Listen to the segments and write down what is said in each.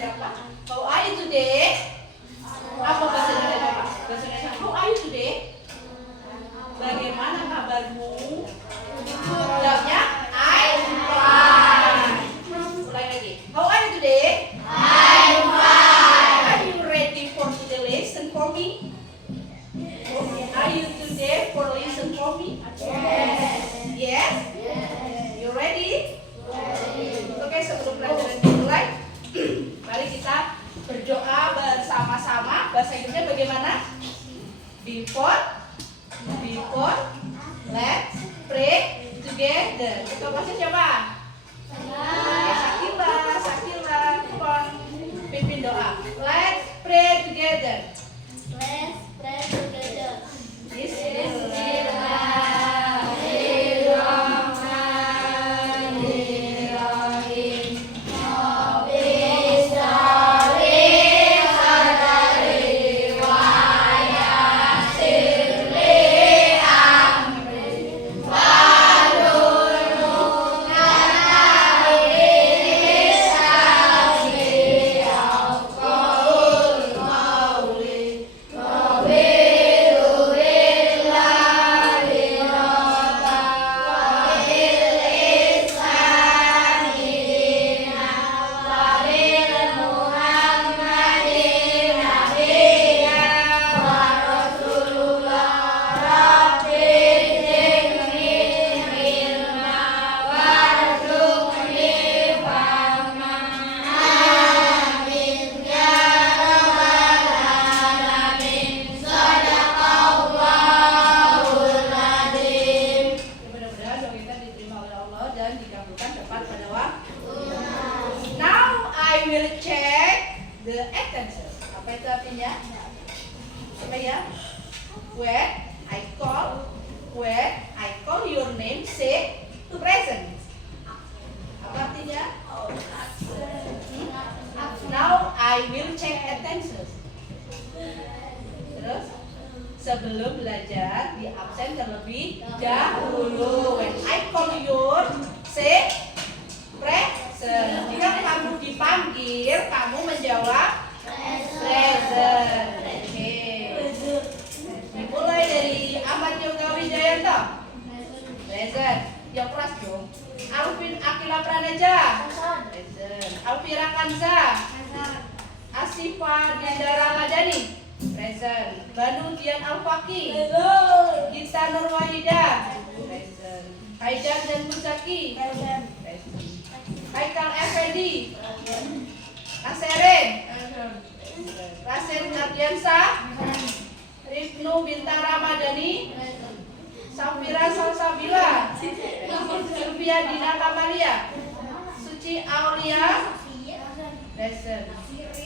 siapa? How are you today? Apa bahasa Indonesia? Bahasa Indonesia. How are you today? Bagaimana kabarmu? Jawabnya I'm fine. Ulangi lagi. How are you today? I'm fine. Are you ready for the lesson for me? Are you today for listen for me? Yes. Yes? You ready? Oke, sebelum pelajaran dimulai, mari kita berdoa bersama-sama. Bahasa Inggrisnya bagaimana? Before, let's pray together. Ketua kelasnya siapa? Sakila, come on. Pimpin doa. Let's pray together. Apa itu artinya? Coba ya. When I call your name, say to present. Apa artinya? Now I will check attention. Terus sebelum belajar di absen terlebih dahulu. When I call your, say present. Jika kamu dipanggil, kamu menjawab present. Oke. Dimulai dari Ahmad Yoga Wijayanto. Present. Yang keras dong. Alvin Akila Pranaja. Present. Alvira Kanza. Asifa Dinda Ramadhani. Present. Banu Dian Alfaki. Gita Nurwahida. Present. Haidan dan Muzaki. Present. Haikal Effendi. Naseren. Rasen Ardiansa. Rifnu Bintang Ramadhani. Safira Salsabila. Sylvia Dina Kamalia. Suci Aulia. Present.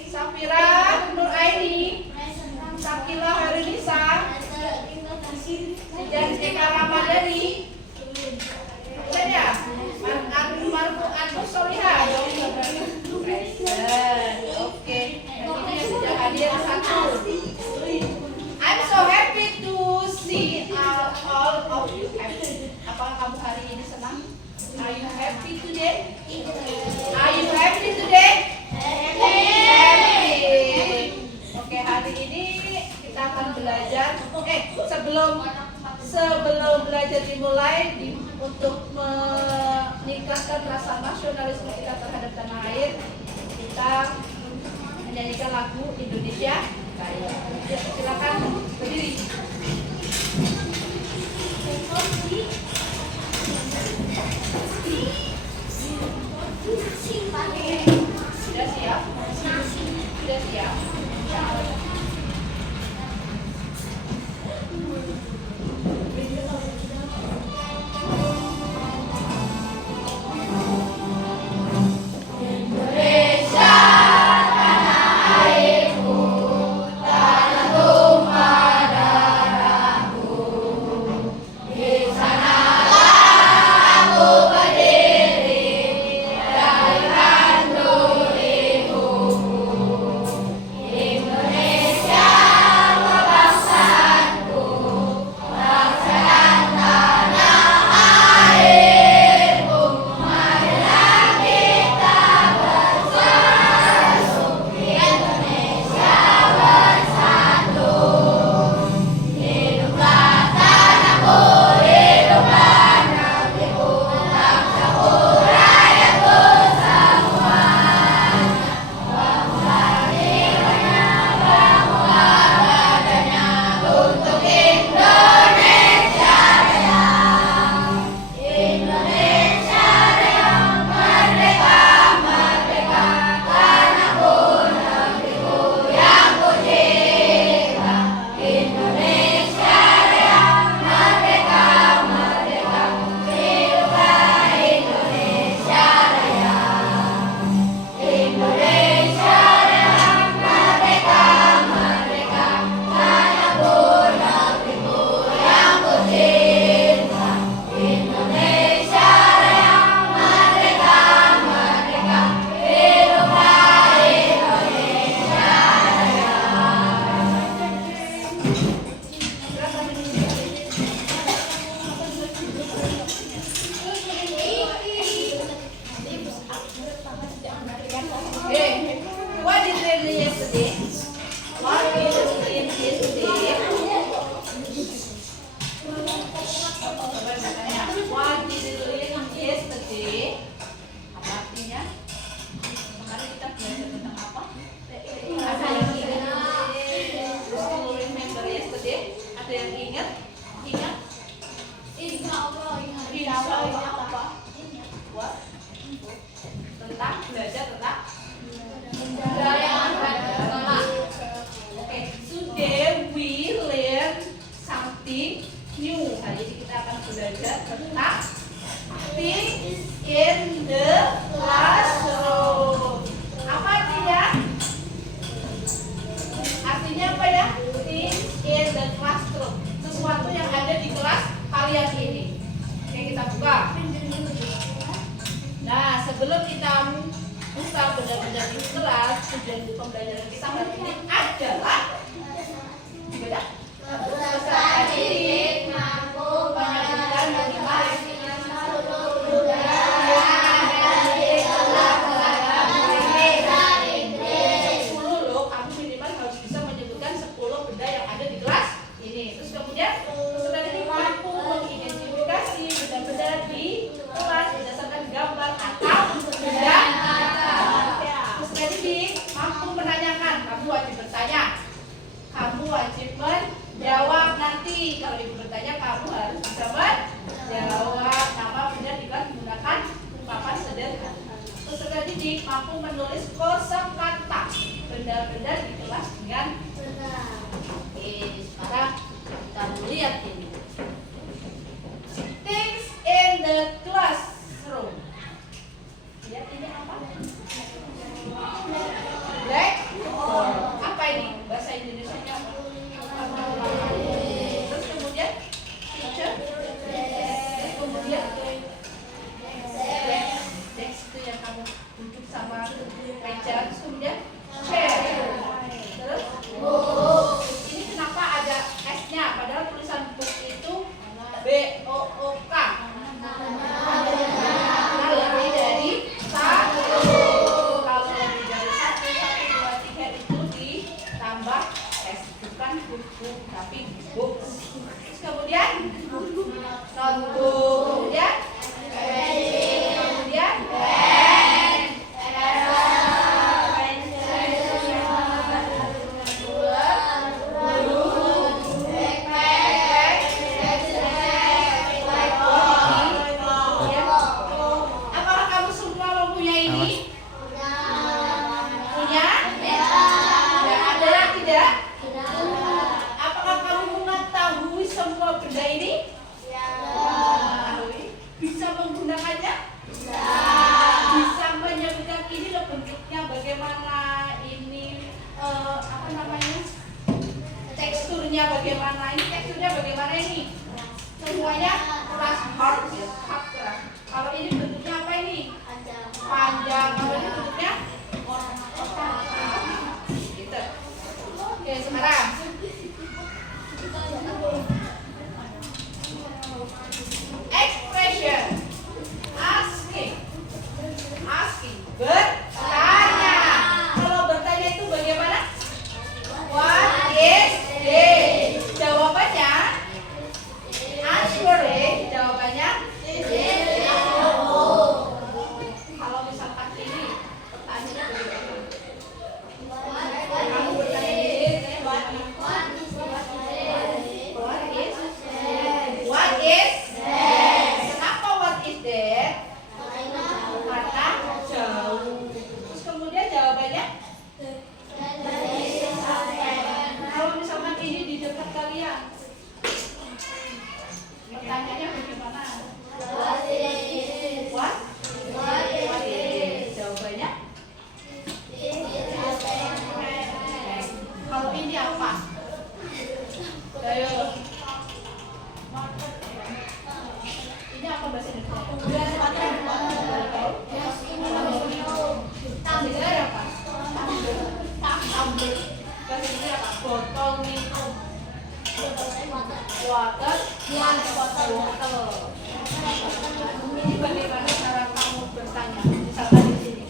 Safira Nur Aini. Sakila Harinisa. Dan Eka Ramadhani. Ya, Marfu Agus Soliha. Present. Oke. Ini yang sudah hadir satu. I'm so happy to see all of you happy. Apakah kamu hari ini senang? Are you happy today? Are you happy today? Happy. Oke, hari ini kita akan belajar. Sebelum belajar dimulai untuk meningkatkan rasa nasionalisme kita terhadap tanah air, kita menyanyikan lagu Indonesia Raya. Silakan berdiri. Sudah siap? Sudah siap? Indonesia Okay. What did they do yesterday? What did they do yesterday? What did they do yesterday? Apa artinya? Kemarin kita belajar tentang apa? Ada yang ingat? Terus remember yesterday? Ada yang ingat? Ingat? Insya Allah apa? What? Tentang belajar tentang Oke, today we learn something new. Hari ini kita akan belajar tentang things in the classroom. Apa artinya? Artinya apa ya? Things in the classroom. Sesuatu yang ada di kelas kalian ini. Oke, kita buka. Nah, sebelum kita buka benda-benda di kelas, tujuan pembelajaran kita hari ini adalah dibaca. Peserta didik mampu menunjukkan bagaimana budaya dari kelas terhadap Inggris. 10 loh, kamu minimal harus bisa menyebutkan 10 benda yang ada di kelas ini. Terus kemudian peserta didik mampu mengidentifikasi benda-benda di kelas berdasarkan gambar atau benda. Peserta didik mampu menanyakan, kamu wajib bertanya. Kamu wajib menjawab nanti. Kalau ibu bertanya, kamu harus bisa menjawab. Nama benda digunakan ungkapan sederhana. Peserta didik mampu menulis kosakata benda-benda di kelas dengan benar. Oke, sekarang kita lihat ini. Things in the classroom. Lihat ini apa? Blackboard. Apa ini? Bahasa Indonesianya apa? Terus kemudian teacher. Terus kemudian desk itu yang kamu duduk sama meja. Terus kemudian chair. Terus ini kenapa ada S-nya? Padahal tulisan book itu B-O-O-K. Karena lebih dari satu. Kalau lebih dari 1, 2, 3 itu ditambah S, bukan buku tapi books. Terus kemudian notebook, kemudian kemudian apakah kamu semua mempunyai ini? Punya? Ada yang tidak? Apakah kamu mengetahui semua benda ini? Bisa menggunakannya? Bisa menyebutkan ini loh bentuknya bagaimana, ini apa namanya, teksturnya bagaimana, ini teksturnya bagaimana ini? Semuanya keras hard ya, hard keras. Kalau ini bentuknya apa ini? Panjang. Kalau ini bentuknya gitu. Oke, sekarang expression. Asking. Bertanya. Kalau bertanya itu bagaimana? What is this? Jawabannya answer deh. Jawabannya kalau misalkan ini pertanyaan bagaimana? Kamu bertanya ini what is kenapa what is that? Karena jauh. Terus kemudian jawabannya kalau misalkan ini di dekat kalian, pertanyaannya bagaimana? What? Jawabannya kalau ini apa? Ayo. Ini apa bahasa Indonesia? Tumbler apa? Tumbler. Bahasa Indonesia apa? Botol minum. Water. Botol. Ini bagaimana cara kamu bertanya? Misalkan di sini.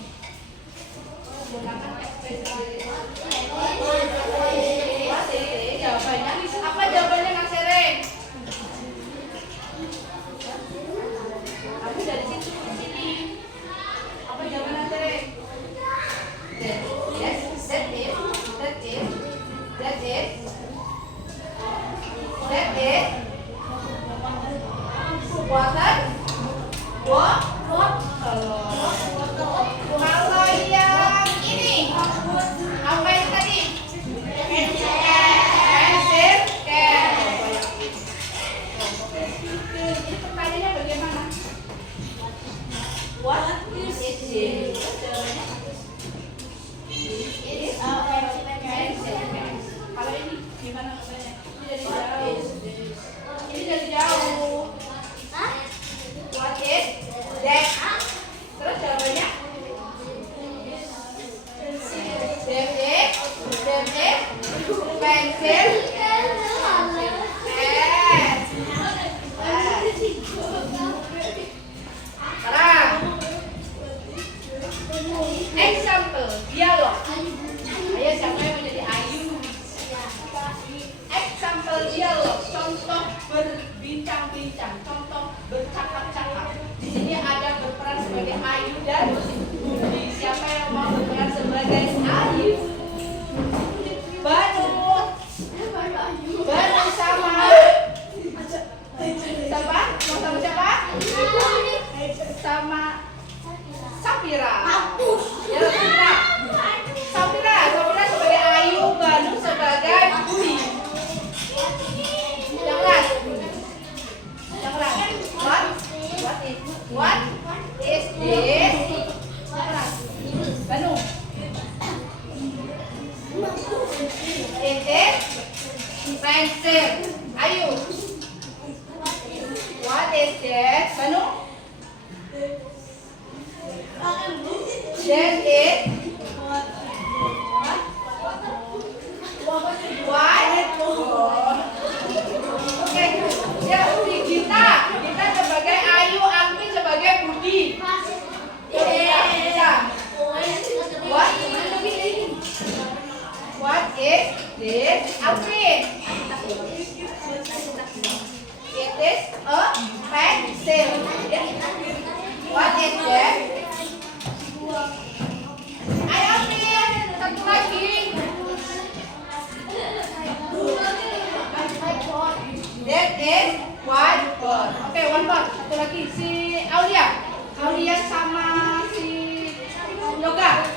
pensil. Sekarang example dialog. Ayo siapa yang menjadi Ayu? Example dialog, contoh berbincang-bincang, contoh bercakap-cakap. Di sini ada berperan sebagai Ayu dan Budi. Siapa yang mau berperan sebagai Ayu? Banu sama siapa? Sama siapa? Sama Safira. Ya, Safira sebagai Ayu, Banu sebagai Budi. Jangan. What is this? Banu. It is pencil. Ayu. What is that? Banu. That is Oke. Ya, Gita sebagai Ayu, Anggi sebagai Budi. Gita. What is this? Alvin. It is a pencil. What is that? Ayo Alvin, satu lagi. That is whiteboard. Oke, one more. Satu lagi si Aulia sama si Yoga.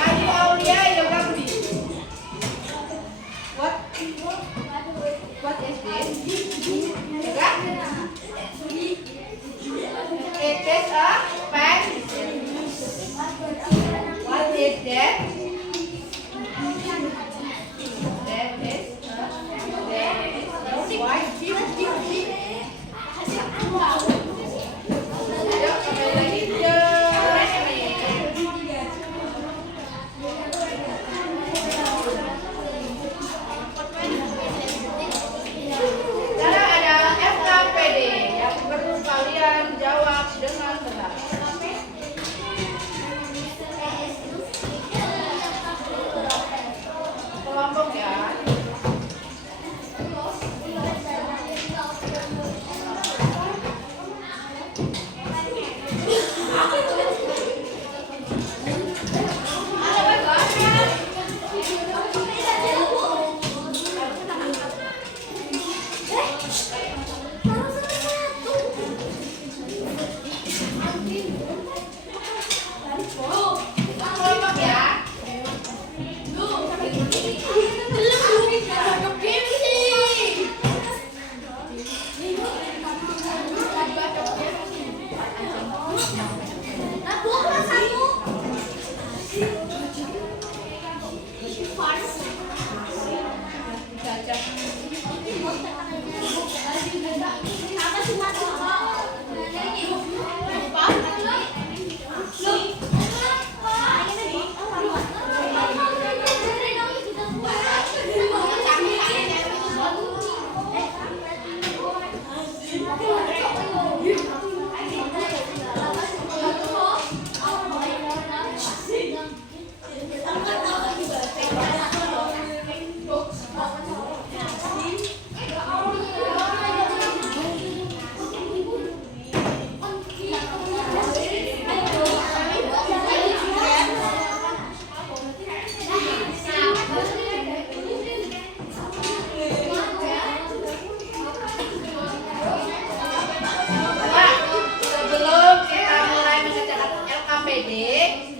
Ayu, Aulia, Yoga, Budi. What is this? Yoga? It is a pencil. What is that? That is white. Ayo, kembali lagi. Sekarang ada FKPD yang perlu kalian jawab dengan benar. Kelompok ya. Kelompok ya.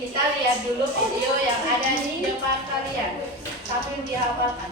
Kita lihat dulu video yang ada di depan kalian sambil dihafalkan.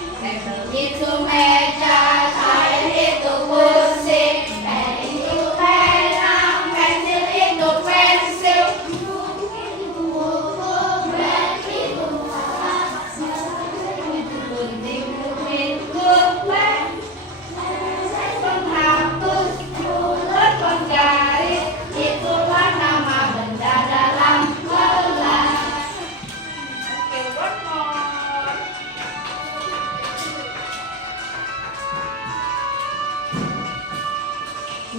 Table itu meja, chair itu kursi, pen itu pena, pensil itu pensil, buku itu buku, pen itu kertas, gunting itu lem, penghapus, ruler, penggaris, itulah nama benda dalam kelas. Oke, one more.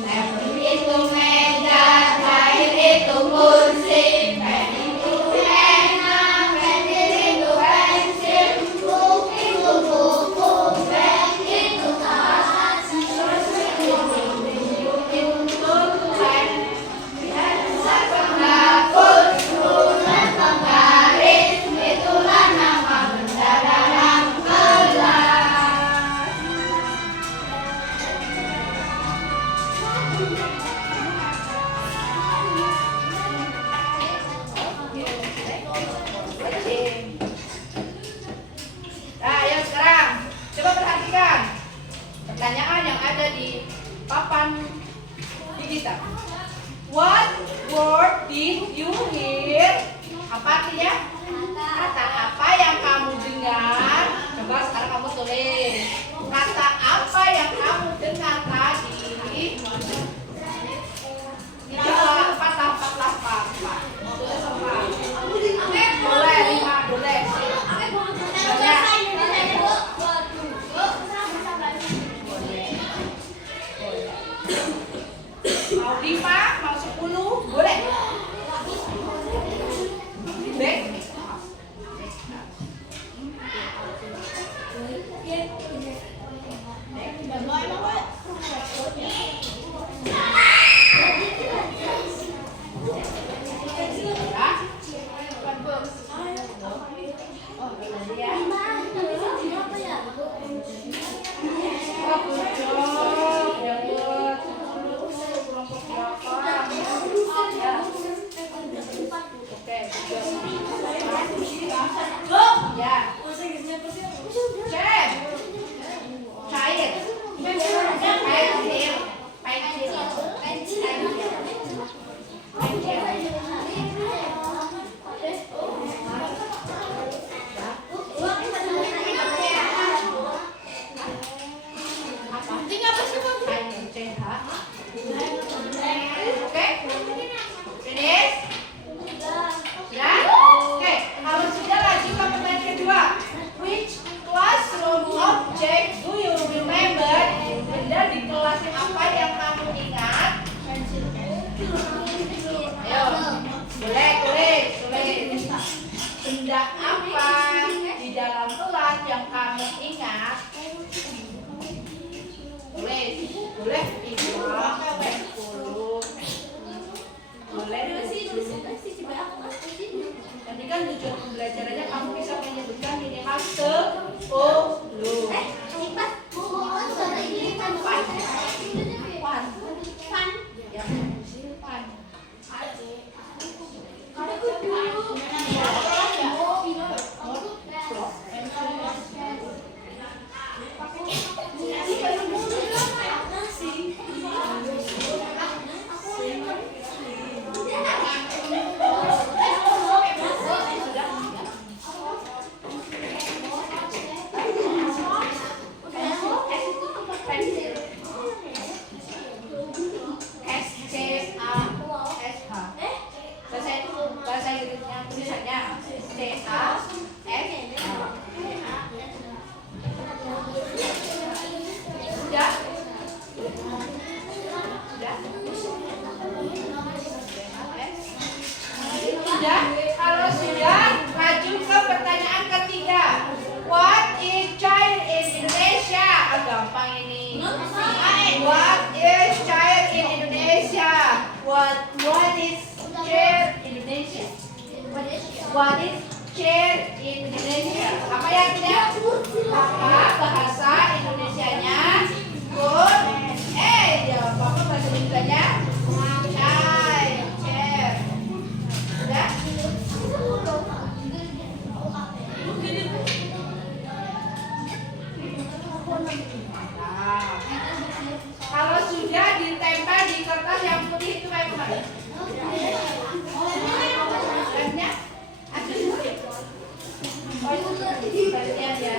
Table itu meja, chair itu kursi, pen itu pena, pensil itu pensil, buku itu buku, pen itu kertas, gunting itu lem, pensil penghapus, ruler penggaris, itulah nama benda dalam kelas. Nah, ayo sekarang coba perhatikan pertanyaan yang ada di papan digital. What word did you hear? Apa artinya? Kata apa yang kamu dengar? Coba sekarang kamu tulis. Kata apa yang kamu dengar tadi? Jawab 4 lah. Tulis 4. Boleh 5, boleh. Mau 5, mau 10, boleh. Baik. Benda apa di dalam kelas yang kamu ingat? Boleh 5, boleh 10, boleh 7. Nanti kan tujuan pembelajarannya kamu bisa menyebutkan minimal 10. Kalau sudah, maju ke pertanyaan ketiga. What is child in Indonesia? Gampang ini. What is child in Indonesia? What is chair in Indonesia? What is chair in Indonesia? Apa yang tidak? Apa bahasa Indonesianya? Good. Jawab apa bahasa Indonesianya? Chair. Sudah? Perhatian ya.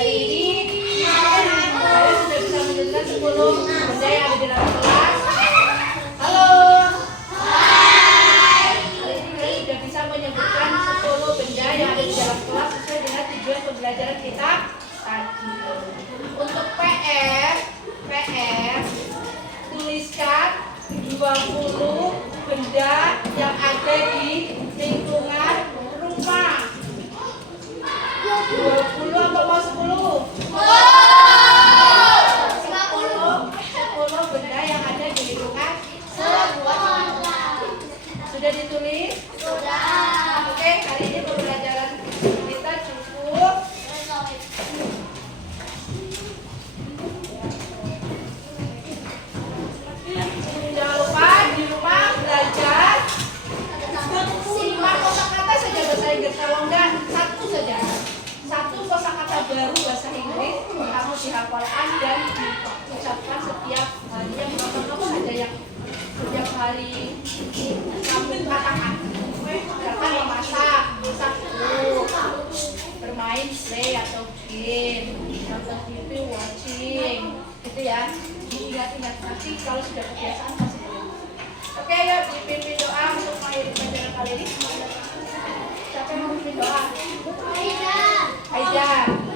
Hari ini kalian sudah bisa menjelaskan 10 benda yang ada di dalam kelas. Halo. Hari ini kalian sudah bisa menyebutkan 10 benda yang ada di dalam kelas sesuai dengan tujuan pembelajaran kita tadi. Untuk PR, tuliskan 20 benda yang ada di lingkungan rumah. 20 apa mau 10? 10 benda yang ada di lingkungan rumah. Sudah ditulis? Sudah. Oke, hari ini pembelajaran kita cukup. Jangan lupa di rumah belajar 5 kosakata saja bahasa Inggris. Kalau enggak, 1 saja. 1 kosakata baru bahasa Inggris kamu dihafalkan dan diucapkan setiap hari. Yang berapa saja yang setiap hari kamu katakan. Misalkan memasak, bermain play atau game, nonton TV, watching, gitu ya. Ingat-ingat, nanti kalau sudah kebiasaan pasti boleh. Oke, ya, dipimpin doa untuk mengakhiri pelajaran kali ini. Siapa yang mau pimpin doa? Aida.